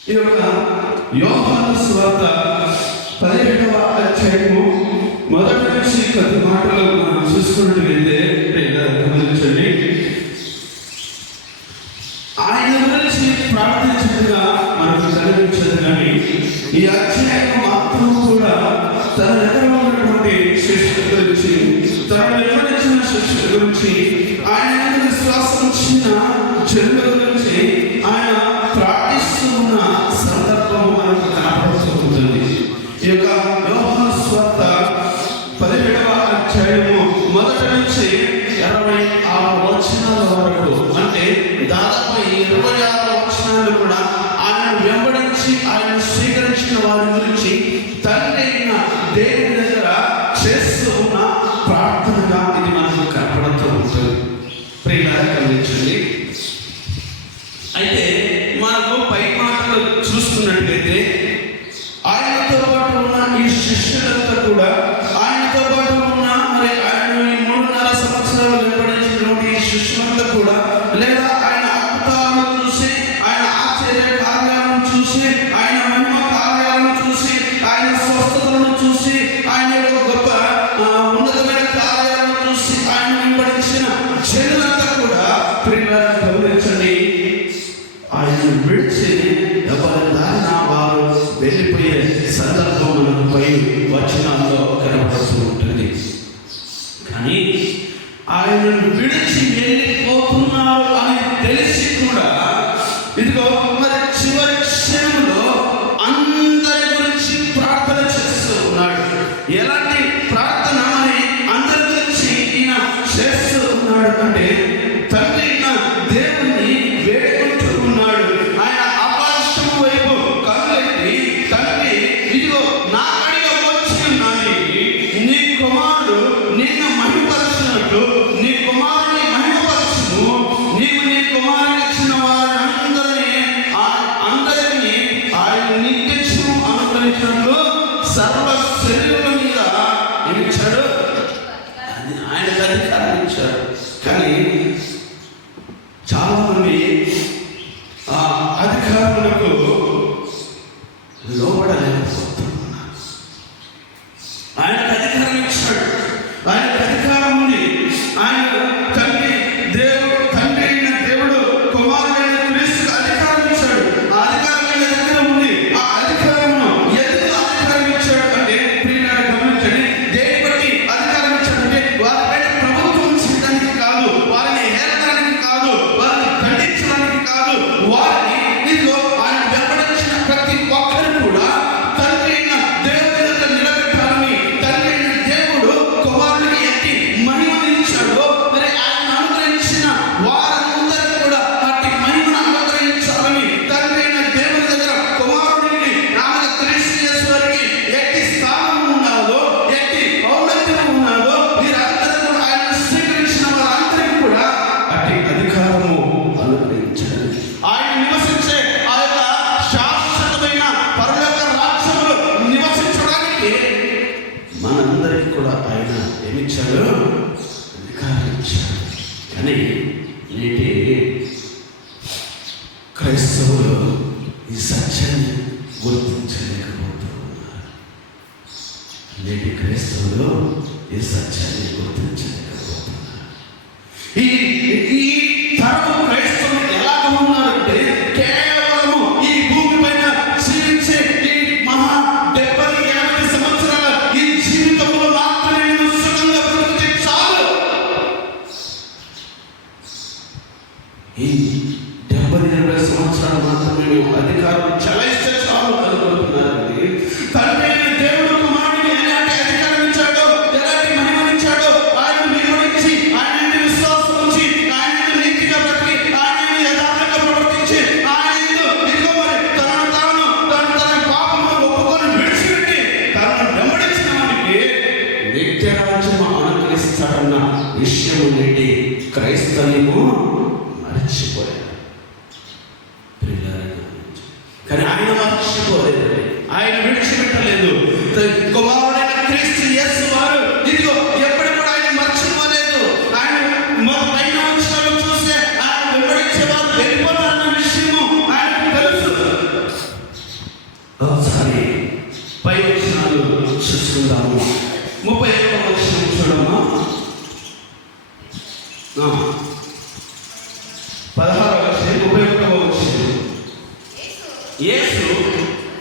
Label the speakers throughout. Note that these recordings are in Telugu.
Speaker 1: ఈ యొక్క యోహాను స్వార్త పదిహేడవ అధ్యాయము మొదటి నుంచి ప్రతి మాటలో మనం చూసుకున్నట్టు మీడియాగా గమనించండి ఉన్నట్టు నిన్ను నీ కుమారుని మహిమపరచును నీవు నీ కుమారుని ఇచ్చిన వారందరినీ అందరినీ ఆయన నిత్యక్షము అనుగ్రహించినట్లు సర్వ శరీరం మీద నిలిచాడు అది ఆయన అధికారం ఇచ్చాడు కానీ చాలా మంది ఆ అధికారులకు లో 뱃속으로 이 사천 물풍천에 가보다 내게 그리스도로 이 사천이 물풍천에 가보다 이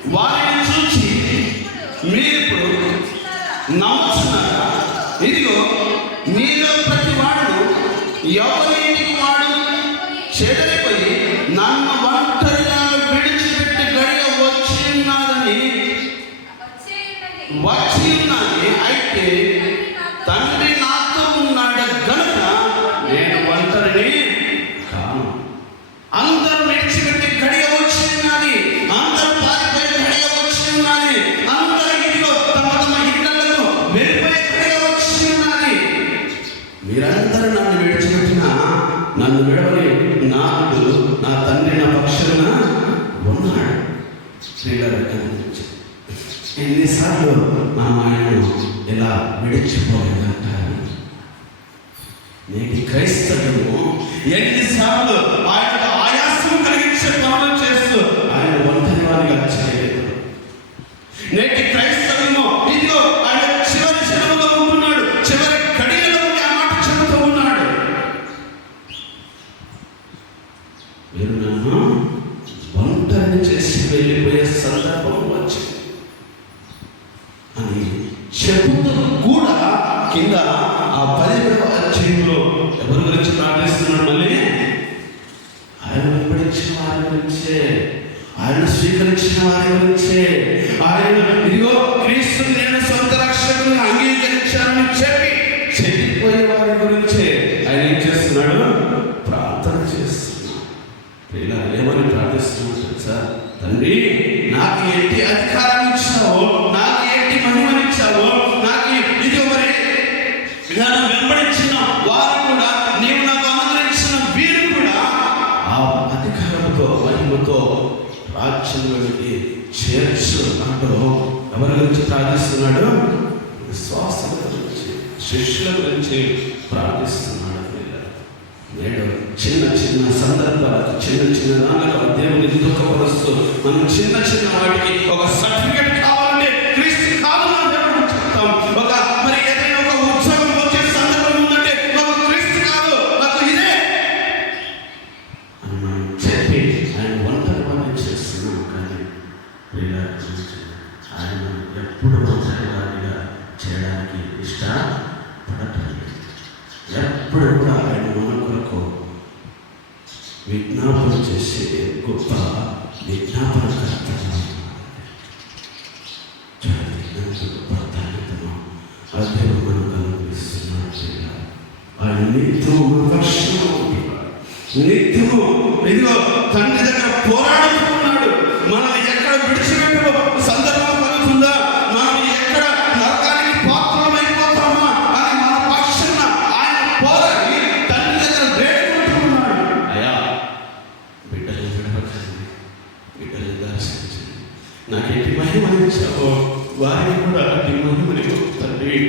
Speaker 1: వారిని చూచి మీరిప్పుడు నమ్ముచున్నారా? ఇదిగో మీలో ప్రతి వాడు ఎవరి వాడు? చెదరిపోయి నన్ను ఒంటరిగా విడిచిపెట్టి గడియ వచ్చిన్నదని వచ్చి అయితే ఎన్నిసార్లు మనం ఆయనను ఇలా విడిచిపోలేదంటారు? నేటి క్రైస్తవులు ఎన్నిసార్లు ఆయన ఆయాసం కలిగించే పనులు చేస్తూ ఆయన ఒంటరి వారిగా చేయలేదు నేటి క్రైస్తవులు ఇదిగో ఆయన చివరి క్షణంలో ఉంటున్నాడు చివరి కడియలో ఆ మాట చెబుతూ ఉన్నాడు. మీరు నన్ను ఒంటరిని చేసి వెళ్ళిపోయే సందర్భం వచ్చింది అని చెబుతూ కూడా కింద ఆ పదిహేడవ అధ్యయంలో ఎవరి గురించి ప్రార్థిస్తున్నాడు మళ్ళీ? ఆయన వెంబడించిన వారి గురించే. ఆయన స్వీకరించిన వారి గురించే. ఆయన ఇదిగో క్రీస్తు నేను సొంత రక్షకుని అంగీకరించానని చెప్పి చెడిపోయే వారి గురించే ఆయన ఏం చేస్తున్నాడు? ప్రార్థన చేస్తున్నాడు. ఏమని ప్రార్థిస్తున్నాడు సార్ తండ్రి నాకు ఎట్టి అధికారం ఇచ్చిన రాజ్యంలోకి చేర్చు అంటూ ఎవరి గురించి ప్రార్థిస్తున్నాడు విశ్వాసం గురించి శిష్యుల గురించి ప్రార్థిస్తున్నాడు పిల్లలు. నేడు చిన్న చిన్న సందర్భాలకు చిన్న చిన్న దానికి దేవుని దుఃఖపరుస్తూ మనం చిన్న చిన్న వాటికి ఒక సర్టిఫికెట్ కావాలంటే క్రీస్తు నిత్యము ఇదిగో తండ్రి దగ్గర పోరాడుతున్నాడు. మనం ఎక్కడ విడిచిపెట్టో సందర్భం కలుగుతుందా? మనం ఎక్కడ నరకానికి పాత్రమైపోతామా అని మన పక్షాన ఆయన పోరాడి తండ్రి దగ్గర వేడుకుంటున్నాడు అయ్యా బిడ్డలు విడవకండి బిడ్డలు దర్శించండి నాకేంటి మహిమని ఇచ్చావో వారిని కూడా నీ మహిమని తండ్రి.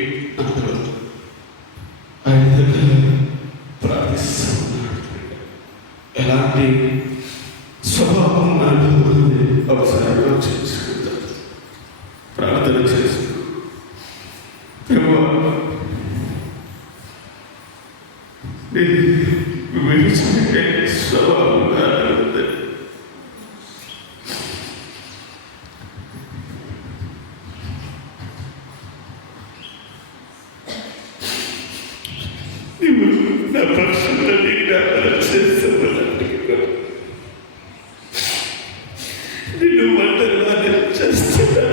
Speaker 1: నీ విడిచిపెట్టే స్వభావం నాలో ఉంది. నీవు నా పక్షంలో నీ జ్ఞాపకం చేస్తావన్నట్టు నిన్ను ఒంటరిగా చేస్తున్నా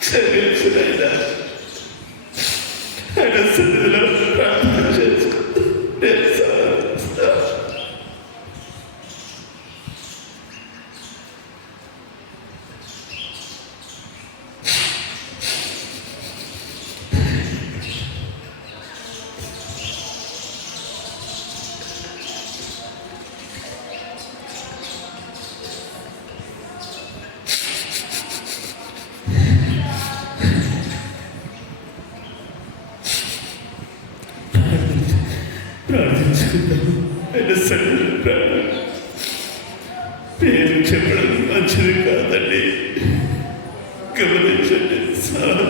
Speaker 1: క్షమించునైనా ఆయన సన్నిధిలో ప్రార్థన చేసుకుంటూ నేను సాధిస్తా. ప్రార్థించుకుందాం ఆయన సన్నిధిలో ప్రార్థన పేరు చెప్పడం మంచిది కాదండి. గమనించండి సాధన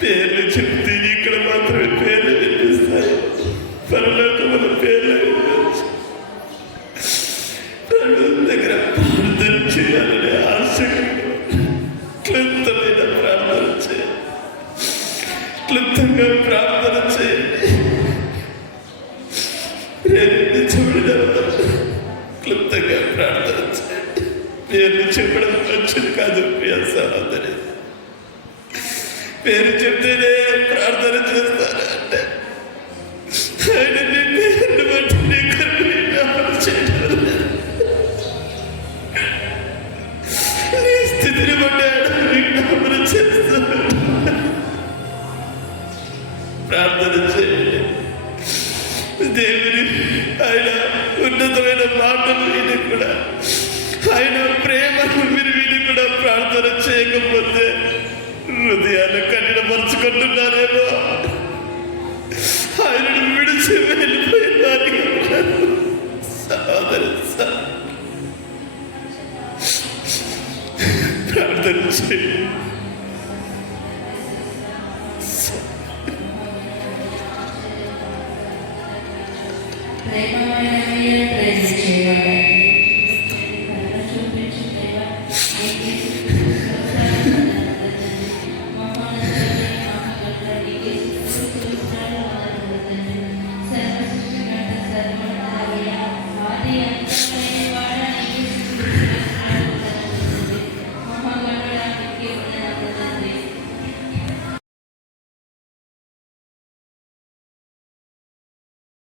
Speaker 1: పేర్లు చెప్తే ఇక్కడ మాత్రమే పేర్లు వినిపిస్తాయి. పరలోకముల పేర్లు వినిపించు దగ్గర ప్రార్థన చేయాలని ఆశ క్లుప్తమైన ప్రార్థన చేయాలి క్లుప్తంగా ప్రార్థన చేయండి. రేపు చూడడం క్లుప్తంగా ప్రార్థన చేయండి పేరు చెప్పడం మంచిది కాదు ప్రియ సహోదరి. పేరు చెప్తేనే ప్రార్థన చేస్తాను అంటే? ఆయన నీ పేరుని బట్టి నీ కొరకు చేయడం నీ స్థితిని బట్టి ఆయన విజ్ఞాపన చేస్తాడు. ప్రార్థన చేయండి. దేవుని ఆయన ఉన్నతమైన మాటలు విని కూడా ఆయన ప్రేమను మీరు విని కూడా ప్రార్థన చేయకపోతే హృదయాలు కఠినపరుచుకుంటున్నారేమో ఆయనను విడిచి వెళ్ళిపోయినారు సహోదరి సహ- ప్రార్థన చేయండి
Speaker 2: Thank you.